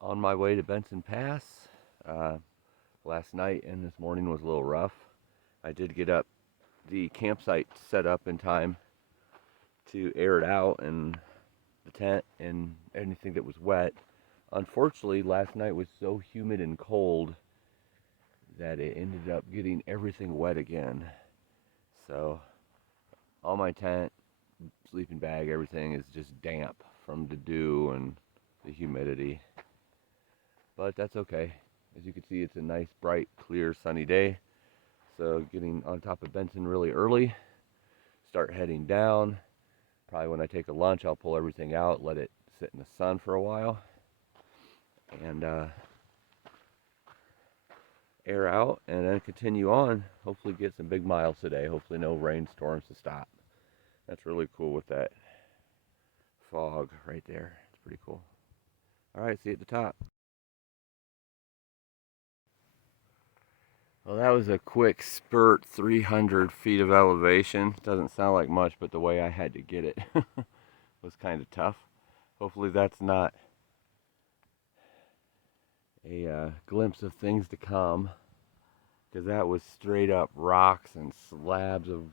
On my way to Benson Pass. Last night and this morning was a little rough. I did get the campsite set up in time to air it out and the tent and anything that was wet. Unfortunately, last night was so humid and cold that it ended up getting everything wet again. So all my tent, sleeping bag, everything is just damp from the dew and the humidity. But that's okay. As you can see, it's a nice, bright, clear, sunny day. So getting on top of Benson really early, start heading down. Probably when I take a lunch, I'll pull everything out, let it sit in the sun for a while, and air out, and then continue on. Hopefully get some big miles today. Hopefully no rainstorms to stop. That's really cool with that fog right there. It's pretty cool. All right, see you at the top. Well, that was a quick spurt, 300 feet of elevation. Doesn't sound like much, but the way I had to get it was kind of tough. Hopefully that's not a glimpse of things to come, because that was straight up rocks and slabs of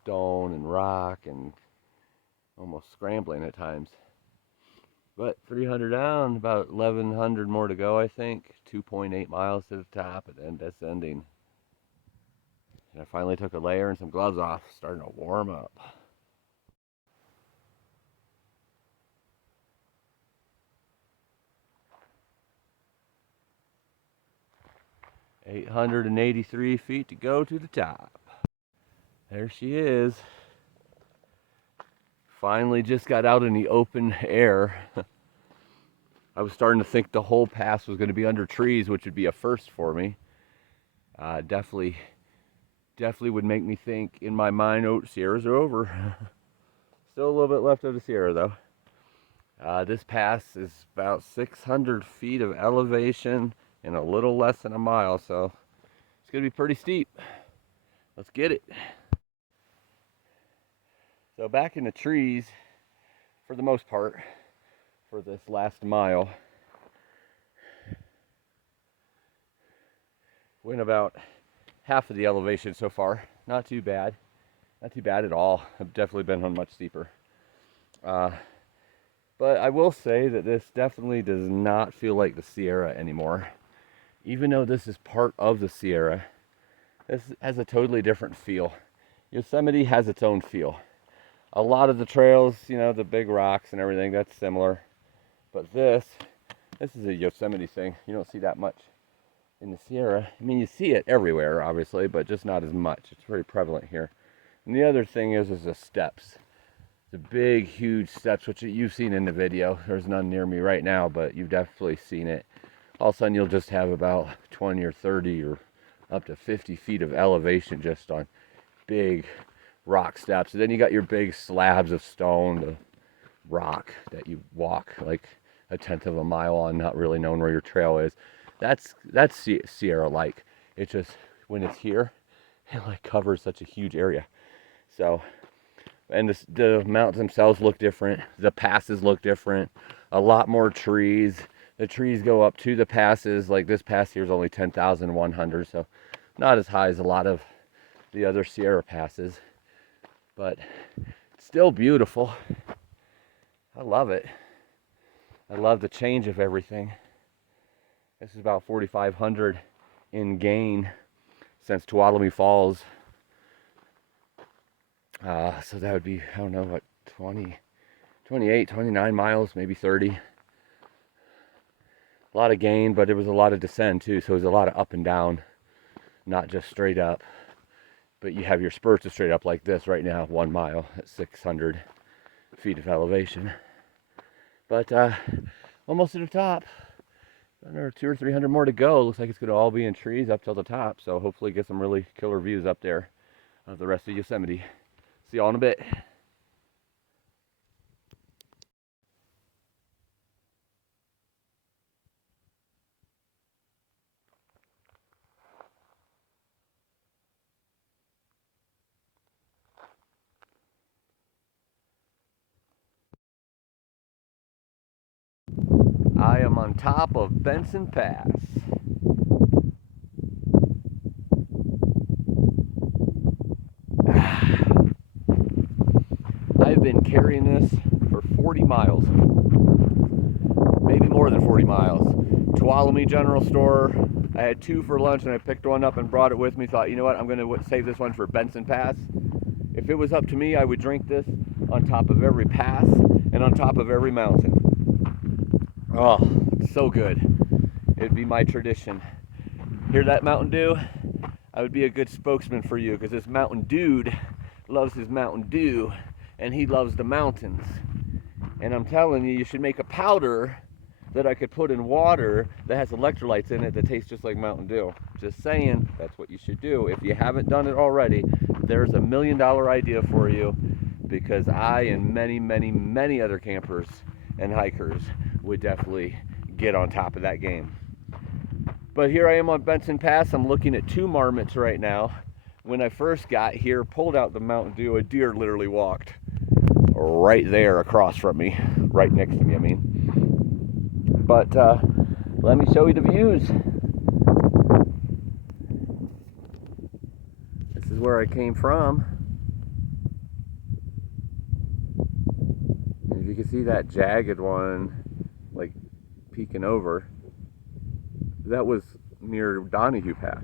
stone and rock and almost scrambling at times. But 300 down, about 1,100 more to go, I think. 2.8 miles to the top, and then descending. And I finally took a layer and some gloves off, starting to warm up. 883 feet to go to the top. There she is. Finally just got out in the open air. I was starting to think the whole pass was going to be under trees, which would be a first for me. Definitely would make me think in my mind, oh, Sierras are over. Still a little bit left of the Sierra though. This pass is about 600 feet of elevation in a little less than a mile, so it's going to be pretty steep. Let's get it. So back in the trees, for the most part, for this last mile. Went about half of the elevation so far. Not too bad. Not too bad at all. I've definitely been on much steeper. But I will say that this definitely does not feel like the Sierra anymore. Even though this is part of the Sierra, this has a totally different feel. Yosemite has its own feel. A lot of the trails, you know, the big rocks and everything, that's similar. But this is a Yosemite thing. You don't see that much in the Sierra. I mean, you see it everywhere, obviously, but just not as much. It's very prevalent here. And the other thing is the steps. The big, huge steps, which you've seen in the video. There's none near me right now, but you've definitely seen it. All of a sudden, you'll just have about 20 or 30 or up to 50 feet of elevation just on big rock steps. And then you got your big slabs of stone, the rock that you walk like a tenth of a mile on, not really knowing where your trail is. That's Sierra like. It's just when it's here, it like covers such a huge area. So, and the mountains themselves look different. The passes look different. A lot more trees. The trees go up to the passes. Like this pass here is only 10,100, so not as high as a lot of the other Sierra passes, but still beautiful. I love it. I love the change of everything. This is about 4,500 in gain since Tuolumne Falls. So that would be, I don't know, what, 20, 28, 29 miles, maybe 30. A lot of gain, but it was a lot of descent too, so it was a lot of up and down, not just straight up. But you have your spurts of straight up like this right now, 1 mile at 600 feet of elevation. But almost to the top. Another 200 or 300 more to go. Looks like it's going to all be in trees up till the top. So hopefully get some really killer views up there of the rest of Yosemite. See y'all in a bit. I am on top of Benson Pass. I've been carrying this for 40 miles. Maybe more than 40 miles. Tuolumne General Store. I had 2 for lunch and I picked one up and brought it with me. Thought, you know what, I'm going to save this one for Benson Pass. If it was up to me, I would drink this on top of every pass and on top of every mountain. Oh, it's so good. It'd be my tradition. Hear that, Mountain Dew? I would be a good spokesman for you, because this mountain dude loves his Mountain Dew and he loves the mountains. And I'm telling you, you should make a powder that I could put in water that has electrolytes in it that tastes just like Mountain Dew. Just saying, that's what you should do. If you haven't done it already, there's $1 million idea for you, because I and many, many, many other campers and hikers would definitely get on top of that game. But here I am on Benson Pass. I'm looking at 2 marmots right now. When I first got here, pulled out the Mountain Dew, a deer literally walked right there across from me, right next to me, I mean. But let me show you the views. This is where I came from. And if you can see that jagged one, like peeking over, that was near Donahue Pass.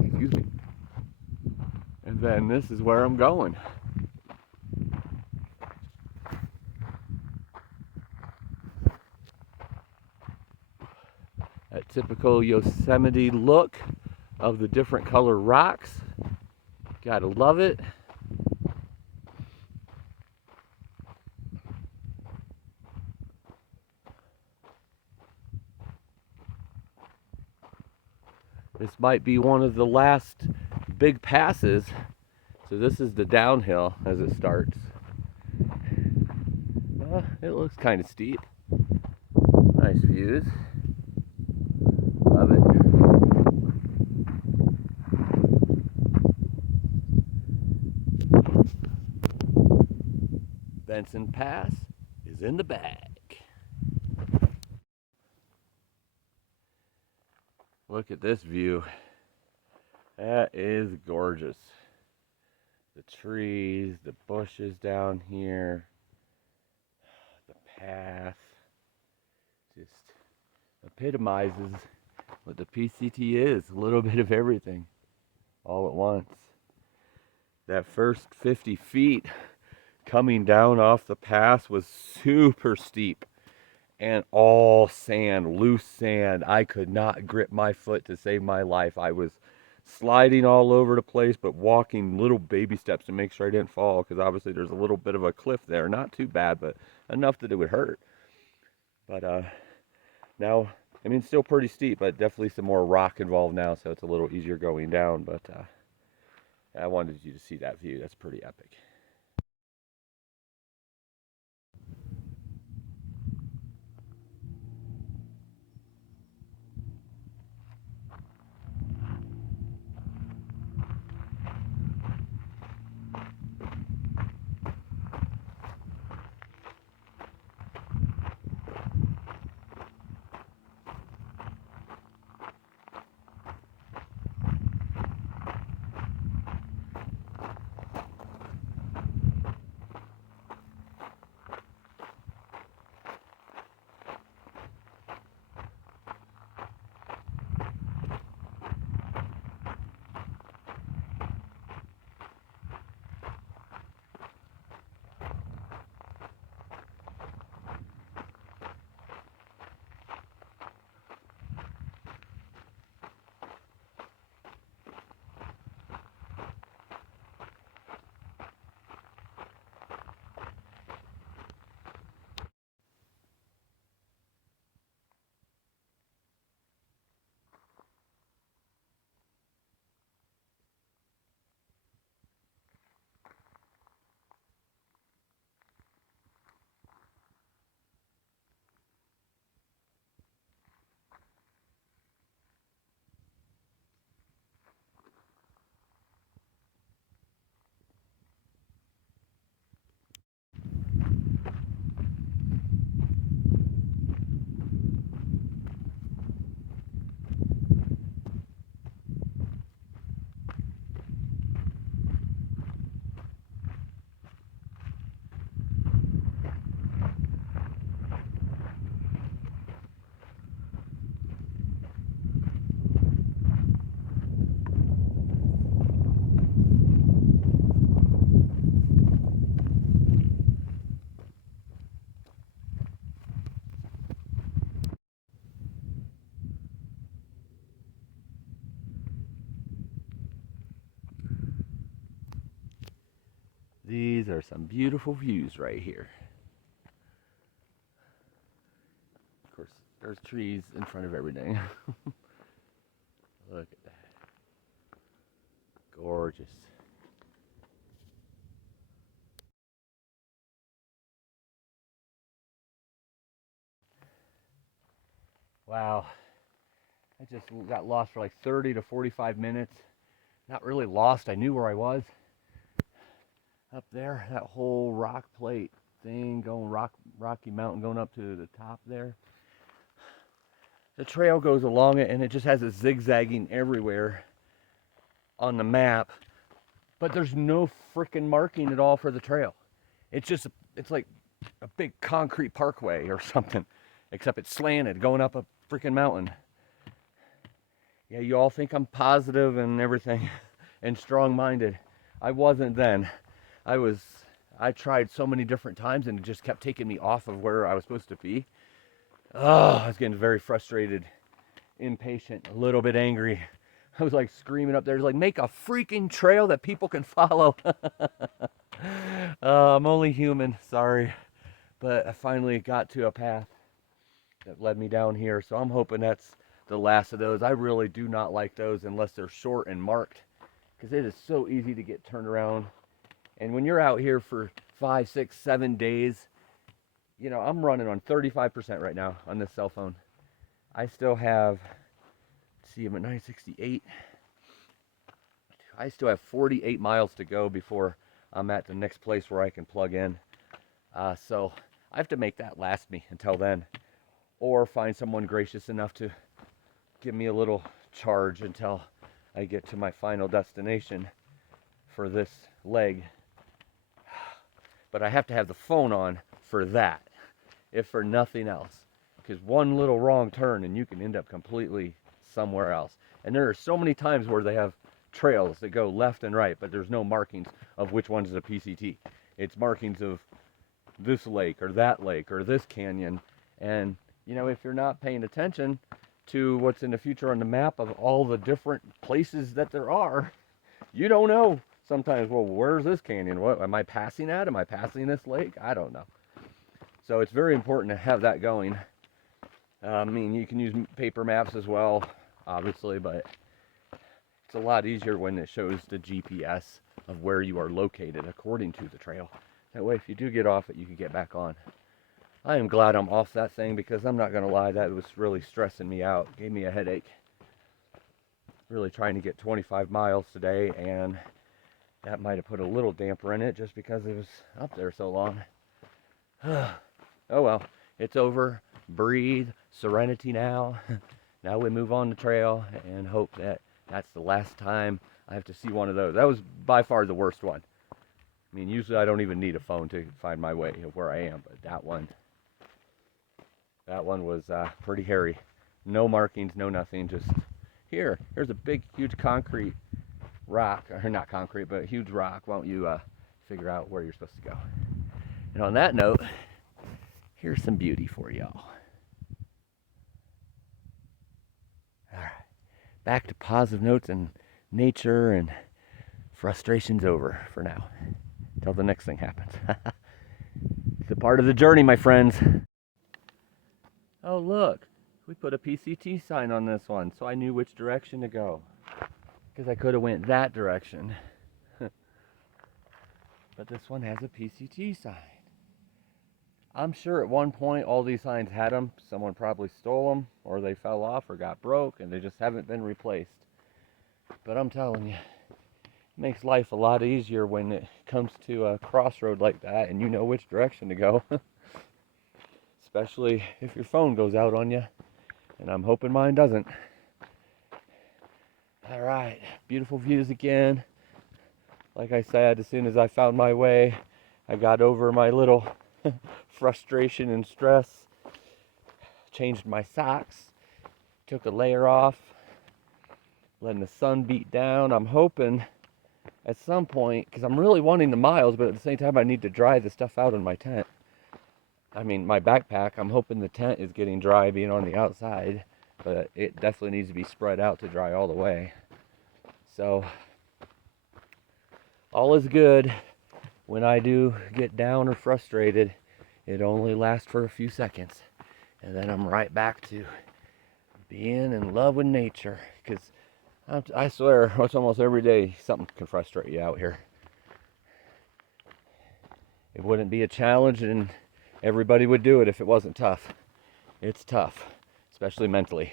Excuse me. And then this is where I'm going. That typical Yosemite look of the different color rocks. Gotta love it. This might be one of the last big passes. So this is the downhill as it starts. It looks kind of steep. Nice views. Love it. Benson Pass is in the bag. Look at this view. That is gorgeous. The trees, the bushes down here, the path, just epitomizes what the PCT is. A little bit of everything, all at once. That first 50 feet coming down off the pass was super steep and all sand, loose sand. I could not grip my foot to save my life. I was sliding all over the place, but walking little baby steps to make sure I didn't fall, because obviously there's a little bit of a cliff there. Not too bad, but enough that it would hurt. But now, I mean, still pretty steep, but definitely some more rock involved now, so it's a little easier going down. But I wanted you to see that view. That's pretty epic. these are some beautiful views right here. Of course, there's trees in front of everything. Look at that. Gorgeous. Wow. I just got lost for like 30 to 45 minutes. Not really lost. I knew where I was. Up there, that whole rock plate thing going Rocky Mountain going up to the top there. The trail goes along it and it just has a zigzagging everywhere on the map. But there's no freaking marking at all for the trail. It's like a big concrete parkway or something. Except it's slanted going up a freaking mountain. Yeah, you all think I'm positive and everything and strong-minded. I wasn't then. I tried so many different times and it just kept taking me off of where I was supposed to be. Oh, I was getting very frustrated, impatient, a little bit angry. I was like screaming up there, like, make a freaking trail that people can follow. I'm only human, sorry. But I finally got to a path that led me down here. So I'm hoping that's the last of those. I really do not like those unless they're short and marked, because it is so easy to get turned around. And when you're out here for 5, 6, 7 days, you know, I'm running on 35% right now on this cell phone. I still have, let's see, I'm at 968. I still have 48 miles to go before I'm at the next place where I can plug in. So I have to make that last me until then, or find someone gracious enough to give me a little charge until I get to my final destination for this leg. But I have to have the phone on for that, if for nothing else. Because one little wrong turn and you can end up completely somewhere else. And there are so many times where they have trails that go left and right, but there's no markings of which one's a PCT. It's markings of this lake or this canyon. And, you know, if you're not paying attention to what's in the future on the map of all the different places that there are, you don't know sometimes, well, where's this canyon? What am I passing at? Am I passing this lake? I don't know. So it's very important to have that going. I mean, you can use paper maps as well, obviously, but it's a lot easier when it shows the GPS of where you are located according to the trail. That way, if you do get off it, you can get back on. I am glad I'm off that thing, because I'm not going to lie, that was really stressing me out. Gave me a headache. Really trying to get 25 miles today, and that might have put a little damper in it just because it was up there so long. Oh well, it's over. Breathe, serenity now. Now we move on the trail and hope that that's the last time I have to see one of those. That was by far the worst one. I mean, usually I don't even need a phone to find my way of where I am, but that one was pretty hairy. No markings, no nothing, just here's a big, huge concrete rock, or not concrete, but a huge rock. Why don't you figure out where you're supposed to go? And on that note, here's some beauty for y'all. All right, back to positive notes and nature, and frustration's over for now, until the next thing happens. It's a part of the journey, my friends. Oh look, we put a PCT sign on this one, so I knew which direction to go. Because I could have went that direction. But this one has a PCT sign. I'm sure at one point all these signs had them. Someone probably stole them, or they fell off or got broke, and they just haven't been replaced. But I'm telling you, it makes life a lot easier when it comes to a crossroad like that and you know which direction to go. Especially if your phone goes out on you, and I'm hoping mine doesn't. All right, beautiful views again. Like I said, as soon as I found my way, I got over my little frustration and stress. Changed my socks, took a layer off, letting the sun beat down. I'm hoping at some point, because I'm really wanting the miles, but at the same time I need to dry the stuff out in my tent. I mean, my backpack, I'm hoping the tent is getting dry being on the outside, but it definitely needs to be spread out to dry all the way. So, all is good. when I do get down or frustrated, it only lasts for a few seconds. And then I'm right back to being in love with nature. Because I swear, it's almost every day something can frustrate you out here. It wouldn't be a challenge and everybody would do it if it wasn't tough. It's tough, especially mentally.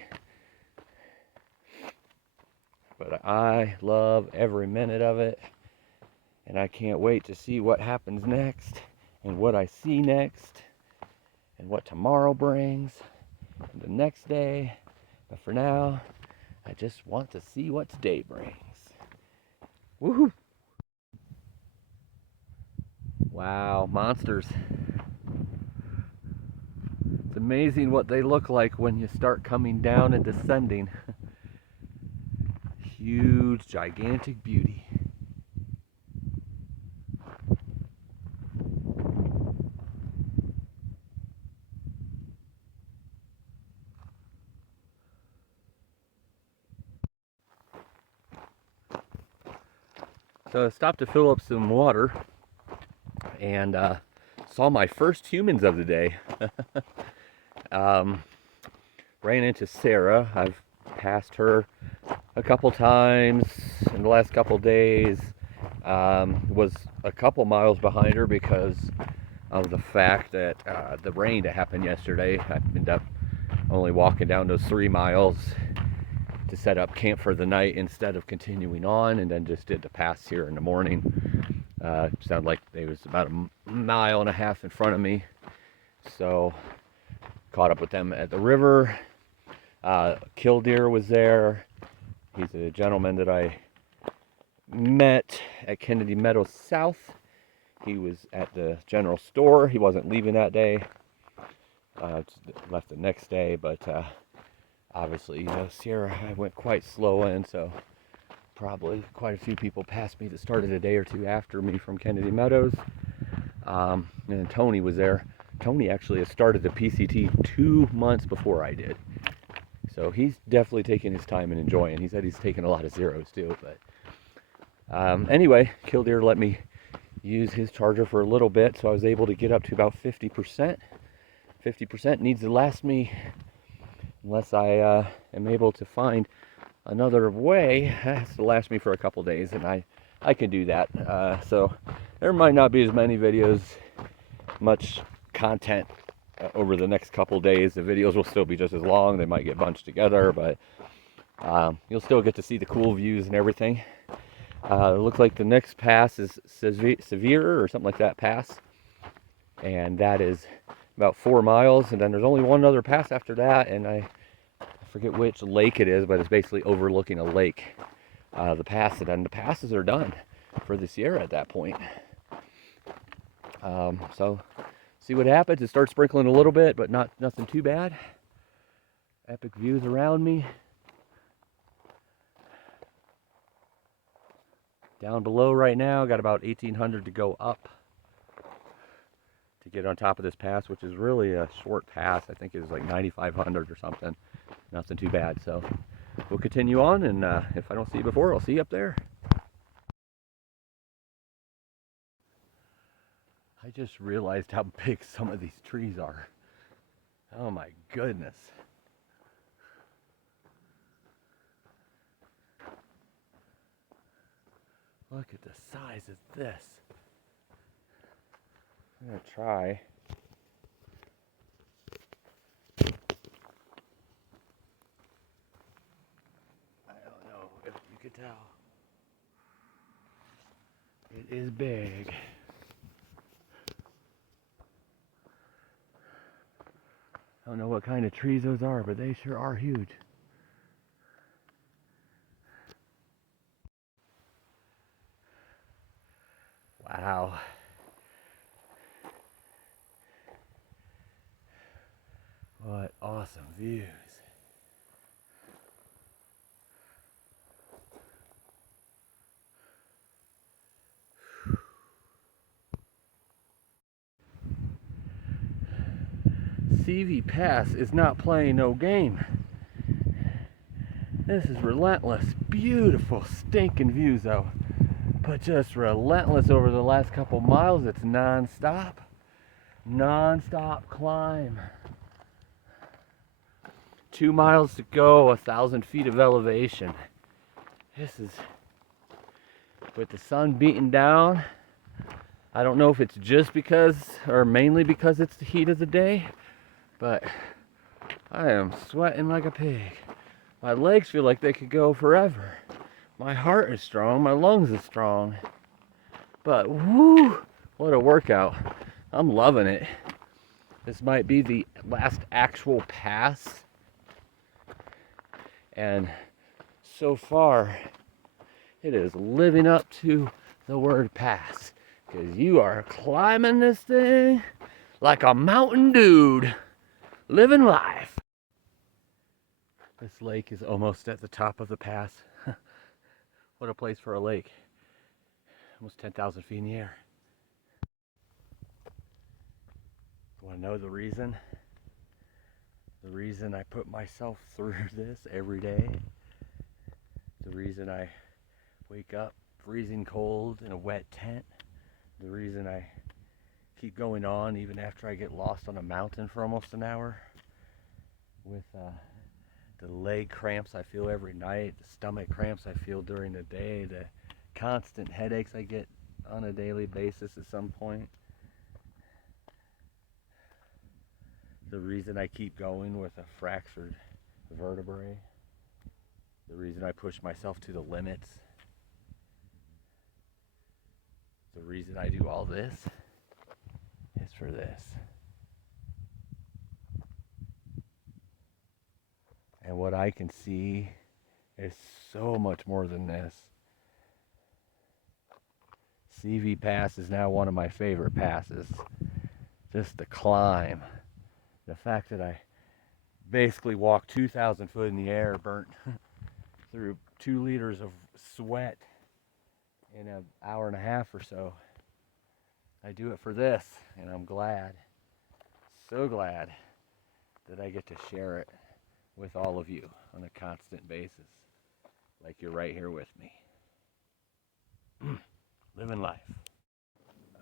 But I love every minute of it. And I can't wait to see what happens next and what I see next and what tomorrow brings and the next day. But for now, I just want to see what today brings. Woohoo! Wow, monsters. It's amazing what they look like when you start coming down and descending. Huge, gigantic beauty. So I stopped to fill up some water and saw my first humans of the day. Ran into Sarah. I've passed her a couple times in the last couple days. Was a couple miles behind her because of the fact that the rain that happened yesterday. I ended up only walking down those 3 miles to set up camp for the night instead of continuing on, and then just did the pass here in the morning. Sounded like they was about a mile and a half in front of me, so caught up with them at the river. Killdeer was there. He's a gentleman that I met at Kennedy Meadows South. He was at the general store. He wasn't leaving that day. Left the next day, but obviously, you know, Sierra, I went quite slow in, so probably quite a few people passed me that started a day or two after me from Kennedy Meadows. And then Tony was there. Tony actually has started the PCT 2 months before I did. So he's definitely taking his time and enjoying. He said he's taking a lot of zeros too. But anyway, Killdeer let me use his charger for a little bit, so I was able to get up to about 50%. 50% needs to last me, unless I am able to find another way, it has to last me for a couple days, and I can do that. So there might not be as many videos, much content over the next couple days. The videos will still be just as long. They might get bunched together, but you'll still get to see the cool views and everything. It looks like the next pass is Severe or something like that pass, and that is about 4 miles, and then there's only one other pass after that, and I forget which lake it is, but it's basically overlooking a lake, the pass, and then the passes are done for the Sierra at that point. So see what happens. It starts sprinkling a little bit, but nothing too bad. Epic views around me. Down below right now, got about 1,800 to go up to get on top of this pass, which is really a short pass. I think it's like 9,500 or something. Nothing too bad. So we'll continue on, and if I don't see you before, I'll see you up there. I just realized how big some of these trees are. Oh my goodness. Look at the size of this. I'm gonna try. I don't know if you could tell. It is big. I don't know what kind of trees those are, but they sure are huge. Wow. What awesome views. Seavey Pass is not playing no game. This is relentless. Beautiful, stinking views though. but just relentless over the last couple miles. It's non-stop climb. 2 miles to go, 1,000 feet of elevation. This is, with the sun beating down, I don't know if it's just because, or mainly because it's the heat of the day, but I am sweating like a pig. My legs feel like they could go forever. My heart is strong, my lungs are strong. But whoo, what a workout. I'm loving it. This might be the last actual pass. And so far, it is living up to the word pass. Because you are climbing this thing like a mountain dude, living life. This lake is almost at the top of the pass. What a place for a lake. Almost 10,000 feet in the air. You want to know the reason? The reason I put myself through this every day? The reason I wake up freezing cold in a wet tent? The reason I keep going on even after I get lost on a mountain for almost an hour? With the leg cramps I feel every night, the stomach cramps I feel during the day, the constant headaches I get on a daily basis at some point. The reason I keep going with a fractured vertebrae. The reason I push myself to the limits. The reason I do all this is for this. And what I can see is so much more than this. Seavey Pass is now one of my favorite passes. Just the climb. The fact that I basically walked 2,000 foot in the air, burnt through 2 liters of sweat in an hour and a half or so. I do it for this, and I'm glad, so glad that I get to share it with all of you on a constant basis, like you're right here with me. Living life.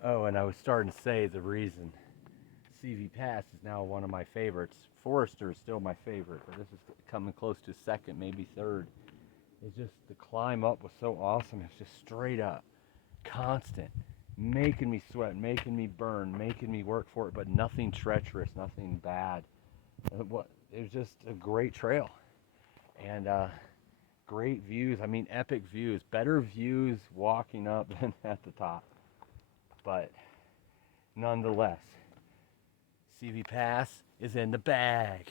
Oh, and I was starting to say the reason Seavey Pass is now one of my favorites. Forester is still my favorite, but this is coming close to second, maybe third. It's just the climb up was so awesome. It's just straight up, constant, making me sweat, making me burn, making me work for it, but nothing treacherous, nothing bad. It was just a great trail, and great views. I mean, epic views, better views walking up than at the top, but nonetheless, Seavey Pass is in the bag.